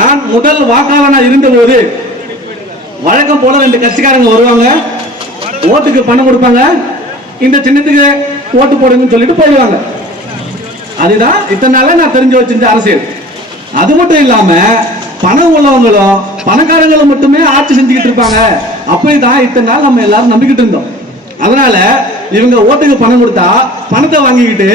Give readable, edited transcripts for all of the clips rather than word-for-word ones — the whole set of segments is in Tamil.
நான் முதல் வாக்காளனா இருந்தபோது வழக்கம் போல 2 கட்சிக்காரங்க வருவாங்க, ஓட்டுக்கு பணம் கொடுப்பாங்க, இந்த சின்னத்துக்கு ஓட்டு போடுங்கன்னு சொல்லிட்டு போயிடுவாங்க. அதுதான் இத்தனை நாளா நான் தெரிஞ்சு வச்சிருந்த அரசியல். அது மட்டும் இல்லாம பணம் உள்ளவங்களும் பணக்காரங்களும் மட்டுமே ஆட்சி செஞ்சுக்கிட்டு இருப்பாங்க. அப்படிதான் இத்தனை நாள் நம்ம எல்லாரும் நம்பிக்கிட்டு இருந்தோம். அதனால இவங்க ஓட்டுக்கு பணம் கொடுத்தா பணத்தை வாங்கிக்கிட்டு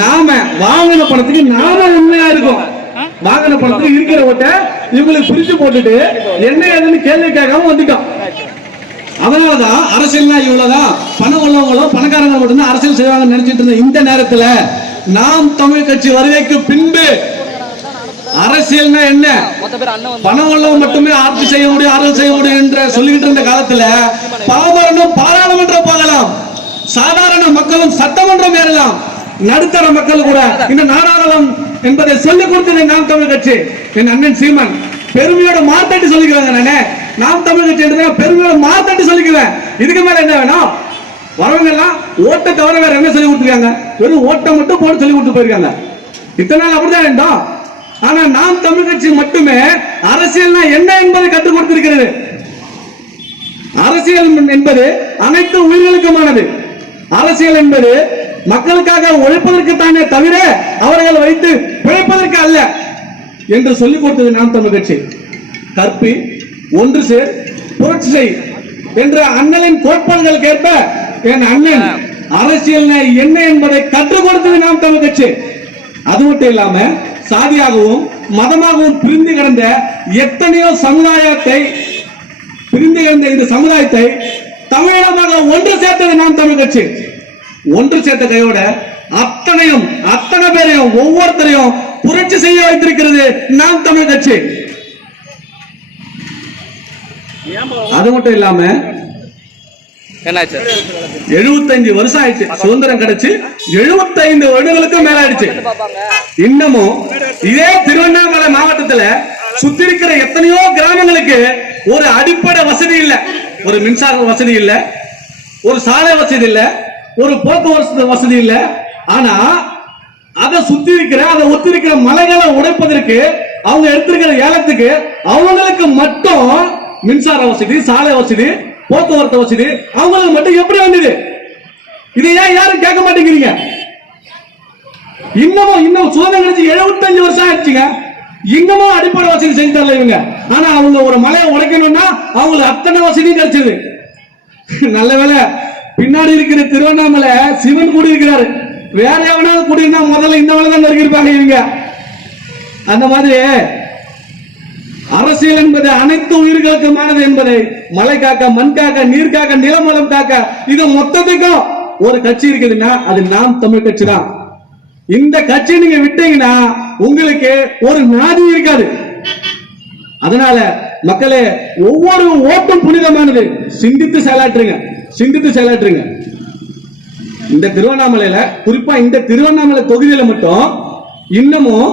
நாம வாங்கின பணத்துக்கு நாம உண்மையா இருக்கும். வாங்கின பணத்துக்கு இருக்கிற ஓட்டை இவங்களுக்கு பிரிச்சு போட்டுட்டு என்ன ஏதுன்னு கேள்வி கேட்காம வந்துட்டோம். அதனாலதான் அரசியல்னா இவ்வளவுதான், பணம் உள்ளவங்களும் பணக்காரங்க மட்டும்தான் அரசியல் செய்வாங்கன்னு நினைச்சிட்டு இருந்த இந்த நேரத்துல நாம் தமிழ் கட்சி வருகைக்கு பின்பு அரசியல்னா என்ன, பணம் உள்ளவங்க மட்டுமே ஆட்சி செய்ய முடியும், அரசியல் செய்ய முடியும் என்று சொல்லிக்கிட்டு இருந்த காலத்துல பாமரனும் பாராளுமன்றம் போகலாம், சாதாரண மக்களும் சட்டமன்றம் ஏறலாம், நடுத்தர மக்கள் கூட இந்த நாடாளுமன்றம் என்பதை சொல்லிக் கொடுத்தது நாம் தமிழ் கட்சி. என் அண்ணன் சீமான் பெருமையோட மாத்தட்டி சொல்லிக்கிறாங்க. நானே நாம் தமிழ் கட்சி பெருமையோட மாத்தட்டி சொல்லிக்குவேன். இதுக்கு மேல என்ன வேணும்? வரவங்க எல்லாம் ஓட்டை தவிர வேற என்ன சொல்லி கொடுத்துருக்காங்க? வெறும் ஓட்டை மட்டும் போட்டு சொல்லி கொடுத்து போயிருக்காங்க. இத்தனை நாள் அப்படிதான் வேண்டும். ஆனா நாம் தமிழ் கட்சி மட்டுமே அரசியல்னா என்ன என்பதை கற்றுக் கொடுத்திருக்கிறது. அரசியல் என்பது அனைத்து உயிர்களுக்குமானது. அரசியல் என்பது மக்களுக்காக உழைப்பதற்கு தானே தவிர அவர்கள் வைத்து பிழைப்பதற்கு அல்ல என்று சொல்லிக் கொடுத்தது நாம் தமிழ் கட்சி. கற்பி, ஒன்று சேர், புரட்சி செய் என்ற அண்ணலின் கோட்பாடுகளுக்கு ஏற்ப என் அண்ணன் அரசியல் என்ன என்பதை கற்றுக் கொடுத்தது நாம் தமிழ் கட்சி. அது மட்டும் இல்லாம சாதியாகவும் மதமாகவும் பிரிந்து கிடந்த எத்தனையோ சமுதாயத்தை பிரிந்து கிடந்த இந்த சமுதாயத்தை தமிழகமாக ஒன்று சேர்த்தது நாம் தமிழ் கட்சி. ஒன்று சேர்த்த கையோட அத்தனை பேரையும் ஒவ்வொருத்தரையும் புரட்சி செய்ய வைத்திருக்கிறது நாம் தமிழ் கட்சி. அது மட்டும் இல்லாம 75 வருஷம் ஆயிடுச்சு சுதந்திரம் கிடைச்சு, 75 வருடங்களுக்கு மேல ஆயிடுச்சு. இன்னமும் இதே திருவண்ணாமலை மாவட்டத்துல சுத்தி இருக்கிற எத்தனையோ கிராமங்களுக்கு ஒரு அடிப்படை வசதி இல்ல, ஒரு மின்சார வசதி இல்ல, ஒரு சாலை வசதி இல்ல, ஒரு போக்குவரத்து வசதி இல்ல. ஆனா அதை சுத்தி இருக்கிற அதை ஒத்தி இருக்கிற மலைகளை உடைப்பதற்கு அவங்க எடுத்திருக்கிற ஏலத்துக்கு அவங்களுக்கு மட்டும் மின்சார வசதி, சாலை வசதி, போக்குவரத்து வசதி அவங்களுக்கு மட்டும் எப்படி வந்தது? இதை ஏன் யாரும் கேட்க மாட்டேங்கிறீங்க? இன்னும் சுதந்திரம் கிடைச்சி 75 வருஷம் ஆயிடுச்சுங்க. இன்னமும் அடிப்படை வசதி செஞ்சு தரல இவங்க. ஆனா அவங்க ஒரு மலையை உடைக்கணும்னா அவங்களுக்கு அத்தனை வசதியும் கிடைச்சது. நல்ல வேலை பின்னாடி இருக்கிற திருவண்ணாமலை சிவன் கூடி இருக்கிறாரு. வேற எவனாவது கூடியிருந்தா முதல்ல இந்த வேலை தான் நெருங்கிருப்பாங்க இவங்க. அந்த மாதிரி அரசியல் என்பது அனைத்து உயிர்களுக்குமானது என்பதை மலை காக்க, மண் காக்க, நீர் காக்க, நிலமலம் காக்க, இது மொத்தத்துக்கும் ஒரு கட்சி இருக்குதுன்னா அது நாம் தமிழ் கட்சி தான். இந்த கட்சி நீங்க விட்டீங்கன்னா உங்களுக்கு ஒரு நாதி இருக்காது. அதனால மக்களே, ஒவ்வொரு ஓட்டும் புனிதமானது. சிந்தித்து செயலாற்றுங்க, சிந்தித்து செயலாற்றுங்க. இந்த திருவண்ணாமலையில, குறிப்பா இந்த திருவண்ணாமலை தொகுதியில மட்டும் இன்னமும்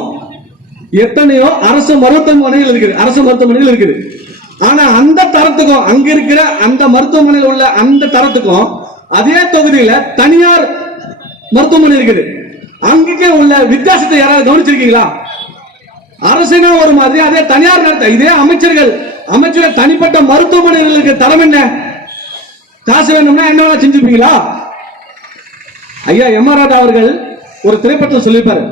எத்தனையோ அரசு மருத்துவமனைகள் இருக்குது, அரசு மருத்துவமனைகள் இருக்குது. ஆனா அந்த தரத்துக்கும் அங்க இருக்கிற அந்த மருத்துவமனையில் உள்ள அந்த தரத்துக்கும் அதே தொகுதியில தனியார் மருத்துவமனை இருக்குது. அங்கே உள்ள வித்தியாசத்தை யாராவது கவனிச்சிருக்கீங்களா? அரசுனா ஒரு மாதிரி, அதே தனியார் நடத்த இதே அமைச்சர்கள் தனிப்பட்ட மருத்துவமனைகளுக்கு தரம் என்ன? காசு வேணும்னா என்ன செஞ்சிருப்பீங்களா? ஐயா எம்.ஆர். ராதா அவர்கள் ஒரு திரைப்படத்தில் சொல்லியிருப்பாரு,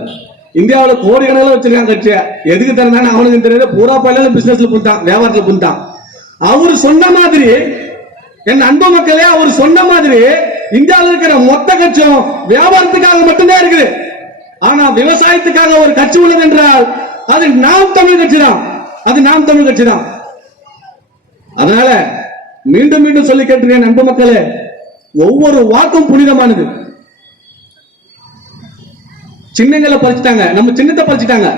இந்தியாவில் கோடிக்கணக்கில் வச்சிருக்காங்க கட்சியை, எதுக்கு தரந்தானே அவனுக்கு தெரியாது, பூரா பயில பிசினஸ்ல புண்டான், வியாபாரத்துல புண்டான். அவர் சொன்ன மாதிரி, என் அன்பு மக்களே, அவர் சொன்ன மாதிரி இந்தியாவில் இருக்கிற மொத்த கட்சியும் வியாபாரத்துக்காக மட்டும்தான் இருக்குது. ஆனா விவசாயத்துக்காக ஒரு கட்சி உள்ளது என்றால் அது நாம் தமிழ் கட்சி தான். அது நாம் தமிழ் கட்சி தான். அதனால மீண்டும் மீண்டும் சொல்லி கேட்டிருக்கேன் அன்பு மக்களே, ஒவ்வொரு வாக்கும் புனிதமானது. சின்னங்களை பறிச்சுட்டாங்க, நம்ம சின்னத்தை பறிச்சுட்டாங்க.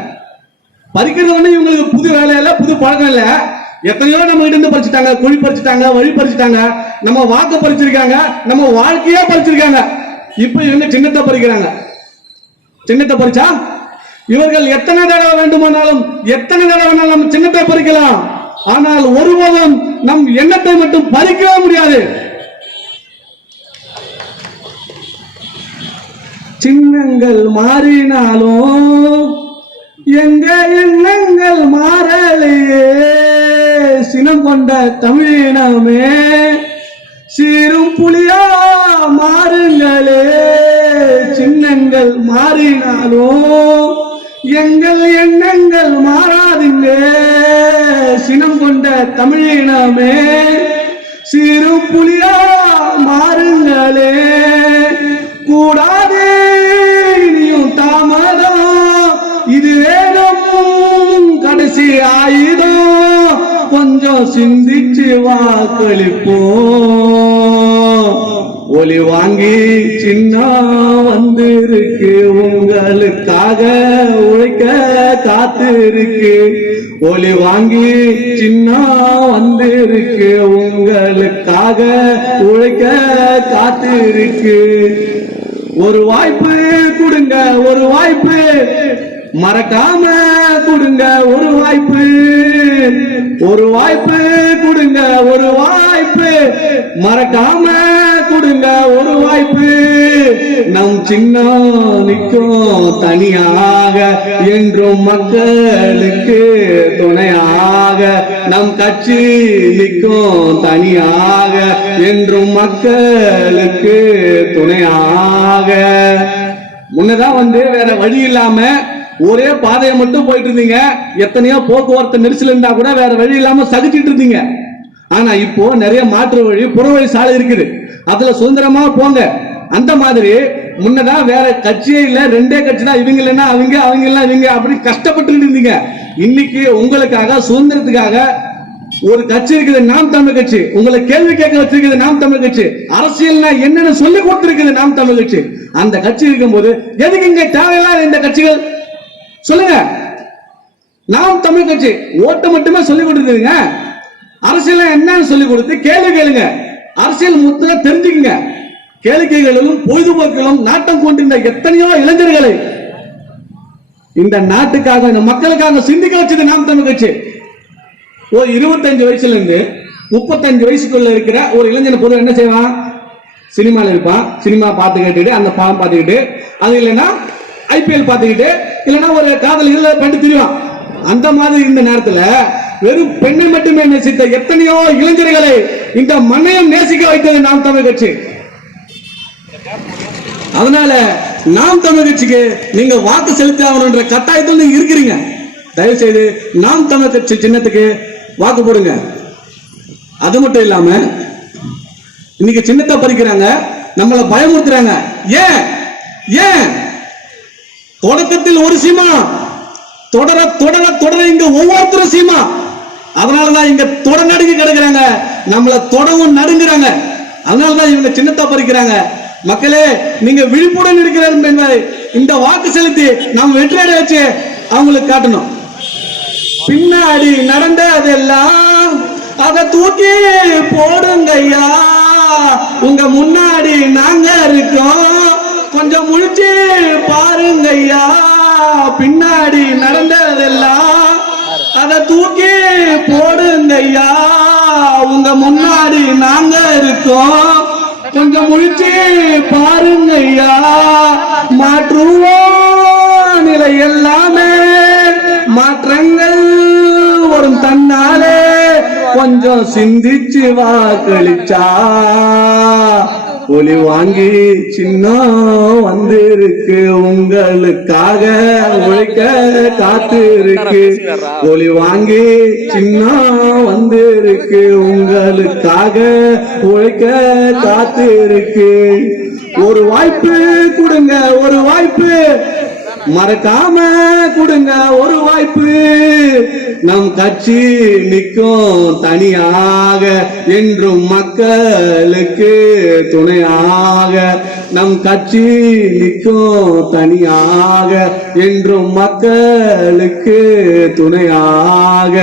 பறிக்கிறது ஒண்ணு இவங்களுக்கு புது வேலை இல்ல, புது பழக்கம் இல்ல. எத்தனையோ நம்ம கிட்ட இருந்து பறிச்சுட்டாங்க, குழி பறிச்சுட்டாங்க, வழி பறிச்சுட்டாங்க, நம்ம வாக்கு பறிச்சிருக்காங்க, நம்ம வாழ்க்கையா பறிச்சிருக்காங்க. இப்ப இவங்க சின்னத்தை பறிக்கிறாங்க. சின்னத்தை பறிச்சா இவர்கள் எத்தனை தடவை வேண்டுமானாலும் நம்ம சின்னத்தை பறிக்கலாம். ஆனால் ஒருபோதும் நம் எண்ணத்தை மட்டும் பறிக்கவே முடியாது. சின்னங்கள் மாறினாலும் எங்க எண்ணங்கள் கொண்ட தமிழினமே சீரும் புலியா மாறுங்களே, சின்னங்கள் மாறினாலும் எங்கள் எண்ணங்கள் மாறாதுங்க. சினம் கொண்ட தமிழினமே சீரும் புலியா மாறுங்களே, கூடாதே இனியும் தாமதம், இது வேணும் கடைசி ஆயுதம், கொஞ்சம் சிந்திச்சு வாக்களிப்போம். ஒலி வாங்கி சின்ன வந்திருக்கு, உங்களுக்காக உழைக்க காத்திருக்கு. ஒலி வாங்கி சின்ன வந்திருக்கு, உங்களுக்காக உழைக்க காத்திருக்கு. ஒரு வாய்ப்பு கொடுங்க, ஒரு வாய்ப்பு மறக்காம கொடுங்க, ஒரு வாய்ப்பு, ஒரு வாய்ப்பு கொடுங்க, ஒரு வாய்ப்பு மறக்காம கொடுங்க, ஒரு வாய்ப்பு. நம் சின்னம் நிற்கும் தனியாக, என்றும் மக்களுக்கு துணையாக. நம் கட்சி நிற்கும் தனியாக, என்றும் மக்களுக்கு துணையாக. முன்னதான் வேற வழி இல்லாம ஒரே பாதையை மட்டும் போயிட்டு இருந்தீங்க. எத்தனையோ போக்குவரத்து நெரிசல் இருந்தா கூட வேற வழி இல்லாம சகிச்சிட்டு இருந்தீங்க. ஆனா இப்போ நிறைய மாற்று வழி, புறவழி சாலை இருக்குது, அதுல சுதந்திரமா போங்க. அந்த மாதிரி முன்னதான் வேற கட்சியே இல்ல, ரெண்டே கட்சி தான், இவங்க இல்லைன்னா அவங்க, அவங்க இல்லைன்னா இவங்க, அப்படி கஷ்டப்பட்டு இருந்தீங்க. இன்னைக்கு உங்களுக்காக சுதந்திரத்துக்காக ஒரு கட்சி இருக்குது, நாம் தமிழ் கட்சி. உங்களை கேள்வி கேட்க வச்சிருக்குது நாம் தமிழ் கட்சி. அரசியல்னா என்னன்னு சொல்லி கொடுத்திருக்குது நாம் தமிழ் கட்சி. அந்த கட்சி இருக்கும் போது எதுக்கு இங்க தேவையில்லாத இந்த கட்சிகள் சொல்லுங்க? நாம் தமிழ் கட்சி ஓட்டு மட்டுமே சொல்லி கொடுத்துருங்க. அரசியல் என்னன்னு சொல்லி கொடுத்து கேள்வி கேளுங்க, அரசியல் முத்திர தெரிஞ்சுக்குங்க. கேளிக்கைகளிலும் பொழுதுபோக்கிலும் நாட்டம் கொண்டிருந்த எத்தனையோ இளைஞர்களை இந்த நாட்டுக்காக, இந்த மக்களுக்காக சிந்திக்க வச்சது நாம் தமிழ் கட்சி. ஒரு 25 வயசுல இருந்து 35 வயசுக்குள்ள இருக்கிற ஒரு இளைஞனை பொதுவாக என்ன செய்வான்? சினிமாவில் இருப்பான். சினிமா பார்த்து கேட்டுட்டு, அந்த படம் பார்த்துக்கிட்டு, அது இல்லைன்னா IPL பார்த்துக்கிட்டு, இல்லைன்னா ஒரு காதல் இல்ல பண்ணிட்டு திரிவான். அந்த மாதிரி இந்த நேரத்தில் வெறும் பெண்ணை மட்டுமே நேசித்த எத்தனையோ இளைஞர்களை இந்த மண்ணையும் நேசிக்க வைத்தது நாம் தமிழ் கட்சி. அதனால நாம் தமிழ் கட்சிக்கு நீங்க வாக்கு செலுத்தி ஆகணும்ன்ற கட்டாயத்தில் நீங்க இருக்கிறீங்க. தயவு செய்து நாம் தமிழ் கட்சி சின்னத்துக்கு வாக்கு போடுங்க. அது மட்டும் இல்லாம இன்னைக்கு சின்னத்தை பறிக்கிறாங்க, நம்மளை பயமுறுத்துறாங்க. ஏன் ஏன் தொடக்கத்தில் ஒரு சீமா, தொடர தொடர தொடர இங்க ஒவ்வொருத்தரும் சீமா. அதனாலதான் இங்க தொட நடுங்கி கிடக்குறாங்க, நம்மளை தொடவும் நடுங்குறாங்க. அதனாலதான் இவங்க சின்னத்தை பறிக்கிறாங்க. மக்களே, நீங்க விழிப்புடன் இருக்கிறார்கள் என்பதை இந்த வாக்கு செலுத்தி நாம் வெற்றியடை வச்சு அவங்களுக்கு காட்டணும். பின்னாடி நடந்ததெல்லாம் அதை தூக்கி போடுங்கய்யா, உங்க முன்னாடி நாங்க இருக்கோம், கொஞ்சம் முழிச்சு பாருங்கய்யா. பின்னாடி நடந்ததெல்லாம் அதை தூக்கி போடுங்கய்யா, உங்க முன்னாடி நாங்க இருக்கோம், கொஞ்சம் முழிச்சு பாருங்கய்யா. மாற்றுவோம் நிலை எல்லாமே, மாற்றங்கள் வரும் தன்னாலே, கொஞ்சம் சிந்திச்சு வாக்களிச்சா. ஒலி வாங்கி சின்ன வந்திருக்கு, உங்களுக்காக உழைக்க காத்து இருக்கு. ஒலி வாங்கி சின்ன வந்திருக்கு, உங்களுக்காக உழைக்க காத்து இருக்கு. ஒரு வாய்ப்பு கொடுங்க, ஒரு வாய்ப்பு மறக்காம கொடுங்க, ஒரு வாய்ப்பு. நம் கட்சி நிற்கும் தனியாக, என்றும் மக்களுக்கு துணையாக. நம் கட்சி நிற்கும் தனியாக, என்றும் மக்களுக்கு துணையாக.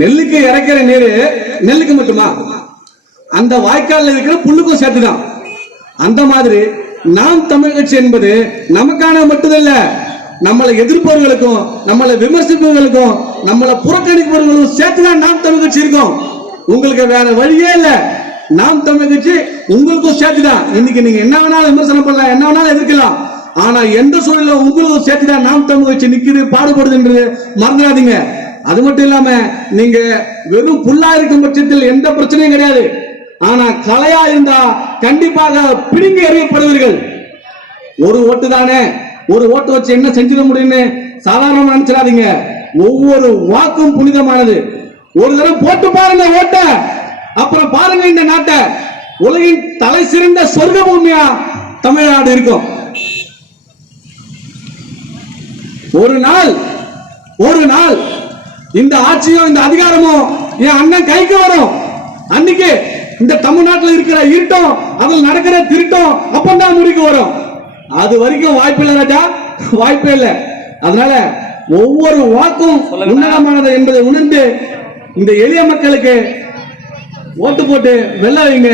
நெல்லுக்கு இறக்கிற நீர் நெல்லுக்கு மட்டுமா? அந்த வாய்க்கால் இருக்கிற புல்லுக்கும் சேர்த்துதான். அந்த மாதிரி நாம் தமிழ் கட்சி என்பது நமக்கான மட்டுமல்ல, நம்மளை எதிர்ப்பவர்களுக்கும், நம்மளை விமர்சிப்பவர்களுக்கும், நம்மளை புறக்கணிப்பவர்களுக்கும் சேர்த்துதான் நாம் தமிழ் கட்சி இருக்கும். உங்களுக்கு வேற வழியே இல்ல. நாம் தமிழ் கட்சி உங்களுக்கும் சேர்த்துதான். இன்னைக்கு நீங்க என்ன வேணாலும் விமர்சனம் பண்ணலாம், என்ன வேணாலும் எதிர்க்கலாம். ஆனா எந்த சூழல உங்களுக்கும் சேர்த்துதான் நாம் தமிழ் கட்சி நிக்குது, பாடுபடுதுன்றது மறந்துடாதீங்க. அது மட்டும் இல்லாம நீங்க வெறும் புல்லா இருக்கும் பட்சத்தில் எந்த பிரச்சனையும் கிடையாது. ஆனா கலையா இருந்தா கண்டிப்பாக பிடுங்கி எறியப்படுவீர்கள். ஒரு ஓட்டு தானே, ஒரு ஓட்டு வச்சு என்ன செஞ்சிட முடியும்னு சாதாரணமா நினைச்சிடாதீங்க. ஒவ்வொரு வாக்கும் புனிதமானது. ஒரு தடவை போட்டு பாருங்க ஓட்ட, அப்புறம் பாருங்க இந்த நாட்டை. உலகின் தலை சிறந்த சொர்க்க பூமியா தமிழ்நாடு இருக்கும். ஒரு நாள் இந்த ஆட்சியும் இந்த அதிகாரமும் என் அண்ணன் கைக்கு வரும். அன்னைக்கு இந்த தமிழ்நாட்டில் இருக்கிற இருட்டும் அதில் நடக்கிற திருட்டும் அப்பந்தான் முடிக்கு வரும். அது வரைக்கும் வாய்ப்பு இல்லை ராஜா, வாய்ப்பே இல்லை. அதனால ஒவ்வொரு வாக்கும் உன்னதமானது என்பதை உணர்ந்து இந்த எளிய மக்களுக்கு ஓட்டு போட்டு வெல்ல வைங்க.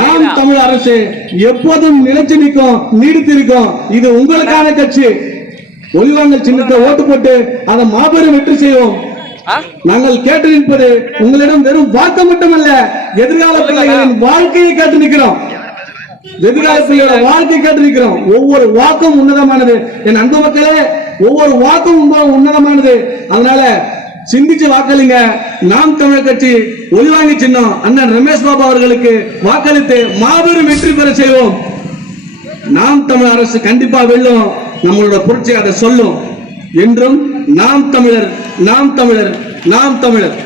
நாம் தமிழ் அரசு எப்போதும் நிலைச்சு நிற்கும், நீடித்து இருக்கும். இது உங்களுக்கான கட்சி. ஒளிவாங்கல் சின்னத்தை ஓட்டு போட்டு அதை மாபெரும் வெற்றி செய்வோம். நாங்கள் கேட்டு நிற்பது உங்களிடம் வெறும் வாக்கு மட்டுமல்ல, எதிர்கால பிள்ளைகளின் வாழ்க்கையை கேட்டு நிற்கிறோம். எதிர்கால பிள்ளைகளோட வாழ்க்கை கேட்டு நிற்கிறோம். ஒவ்வொரு வாக்கும் உன்னதமானது என் அன்பு மக்களே, ஒவ்வொரு வாக்கும் உன்னதமானது. அதனால சிந்திச்சு வாக்களிங்க. நாம் தமிழர் கட்சி ஒளிவாங்கி சின்னம் அண்ணன் ரமேஷ் பாபு அவர்களுக்கு வாக்களித்து மாபெரும் வெற்றி பெற செய்வோம். நாம் தமிழ் அரசு கண்டிப்பா வெல்லும். நம்மளோட புரட்சி அதை சொல்லும். என்றும் நாம் தமிழர், நாம் தமிழர், நாம் தமிழர்.